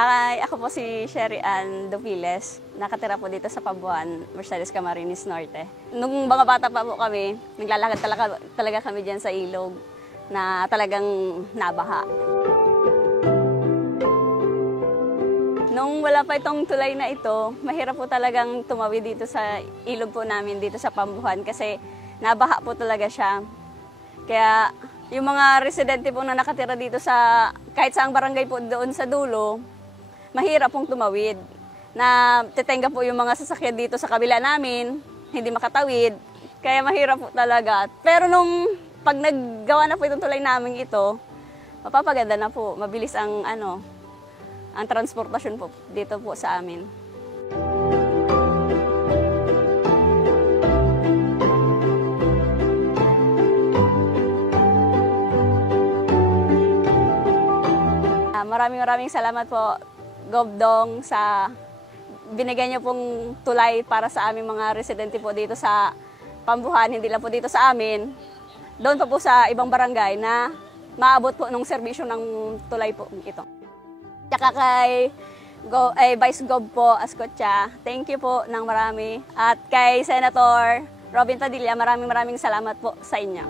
Ako po si Sherry Ann Dupiles. Nakatira po dito sa Pabuan, Mercedes, Camarines Norte. Nung mga bata pa po kami, naglalakad talaga kami dyan sa ilog na talagang nabaha. Nung wala pa itong tulay na ito, mahirap po talagang tumawid dito sa ilog po namin dito sa Pambuhan kasi nabaha po talaga siya. Kaya yung mga residente po na nakatira dito sa kahit saang barangay po doon sa dulo, mahirap pong tumawid. Na titenga po yung mga sasakyan dito sa kabila namin, hindi makatawid. Kaya mahirap po talaga. Pero nung pag naggawa na po itong tulay namin ito, mapapaganda na po. Mabilis ang transportasyon po dito po sa amin. Maraming salamat po, Gobdong, sa binigay niyo pong tulay para sa aming mga residente po dito sa Pambuhan, hindi lang po dito sa amin. Doon pa po sa ibang barangay na maabot po ng serbisyo ng tulay po ito. Tsaka kay Vice Gob po, Ascotcha, thank you po ng marami. At kay Senator Robin Padilla, maraming salamat po sa inyo.